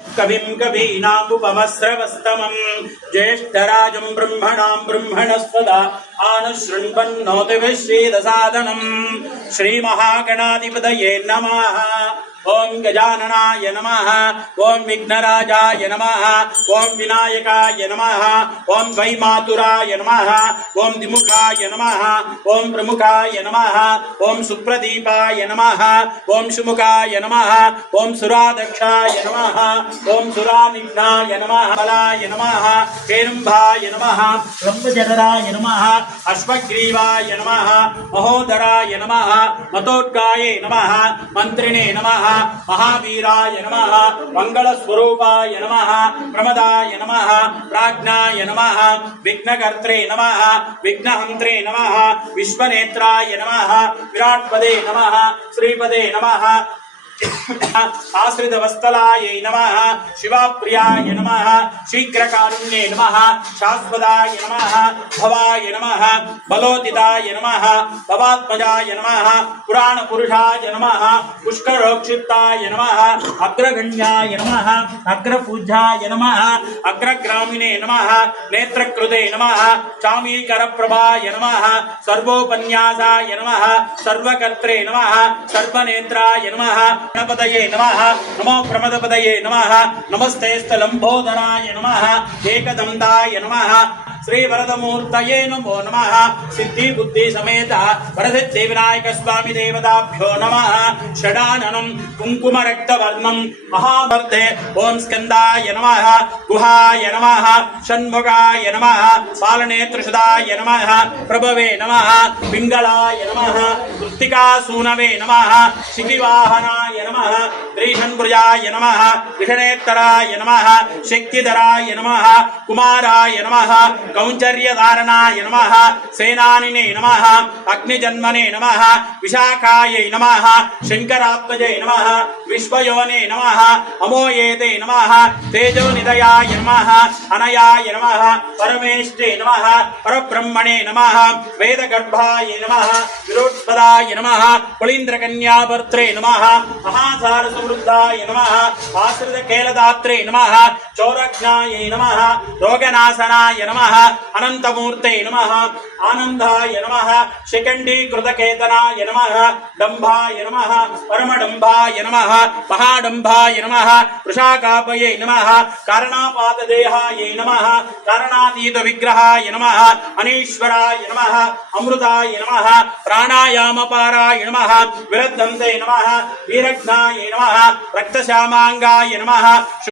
कविं कवीनामुपमस्रवस्तमं ज्येष्ठराजं ब्रह्मणां ब्रह्मणस्पदा आनशृण्वन्नोतिभिः श्रीदसादनं श्रीमहागणाधिपतये नमः। ओं गजाननाय नमः। ओं विघ्नराजाय नमः। ओं विनायकाय नमः। ओं वैमातुराय नमः। ओं द्विमुखाय नमः। ओं प्रमुखाय नमः। ओं सुप्रदीपाय नमः। ओं सुमुखाय नमः। ओं सुरादक्षाय नमः। ओं सुरानिघ्नाय नमः। बलाय नमः। हेरम्भाय नमः। लंबजठराय नमः। अश्वग्रीवाय नमः। महोदराय नमः। मतोद्गाय नमः। मंत्रिणे नमः। महावीराय नमः। मंगलस्वरूपाय नमः। प्रमदाय नमः। प्राज्ञाय नमः। विघ्नकर्त्रे नमः। विघ्नहन्त्रे नमः। विश्वनेत्राय नमः। विराट्पदे नमः। श्रीपदे नमः। आश्रितवत्सलाय नमः। शिवाप्रियाय नमः। शीघ्रकारुण्ये नमः। शाश्वताय नमः। भवाय नमः। बलोदिताय नमः। भवात्मजाय नमः। पुराणपुरुषाय नमः। पुष्करोक्षिप्ताय नमः। अग्रगण्याय नमः। अग्रपूज्याय नमः। अग्रग्रामिणे नमः। नेत्रकृते नमः। चामीकरप्रभाय नमः। सर्वोपन्यासाय नमः। सर्वकर्त्रे नमः। सर्वनेत्राय नमः। गणपतये नमः। नमो प्रमदपतये नमः। नमस्ते स्थलंबोदराय नमः। एकदंताय नमः। श्री वरदमूर्तये नमो नमः। सिद्धि बुद्धि समेत वरसिद्धि विनायक स्वामी देवताभ्यो नमः। षडाननं कुंकुम रक्तवर्णं महावर्ते ओं स्कंदाय नमः। गुहाय नमः। षण्मुखाय नमः। पालनेत्रसुदाय नमः। प्रभवे नमः। पिंगलाय नमः। कृत्तिकासूनवे नमः। शिखिवाहनाय नमः। ग्रीषन्भुजाय नमः। कृष्णेत्तराय नमः। शक्तिधराय नमः। कुमाराय नमः। कौंचर्यधारणाय नमः। सेनानिने नमः। अग्निजन्मने नमः। विशाखायै नमः। शंकरात्मजे नमः। विश्वयोने नमः। अमोयेते नमः। तेजोनिधयाय नमः। अनयाय नमः। परमेष्ठे नमः। परब्रह्मणे नमः। वेदगर्भाय नमः। विरोत्पदाय नमः। पुलिंद्रकन्यावर्त्रे नमः। महासारसमृद्धाय नमः। आश्रितकेलदात्रे नमः। चौरज्ञाय नमः। रोगनाशनाय नमः। अनंतमूर्ते नमः। आनंदाय नमः। शिखंडीकृतकेतनाय नमः। डंभाय नमः। परमडंभाय नमः। महाडंभाय नमः। वृषाकापये नमः। कारणापातदेहाय नमः। कारणातीत विग्रहाय नमः। अनीश्वराय नमः। अमृताय नमः। प्राणायामपाराय नमः। विरद्धन्ते नमः। वीरघ्नाय नमः। रक्तश्यामांगाय नमः।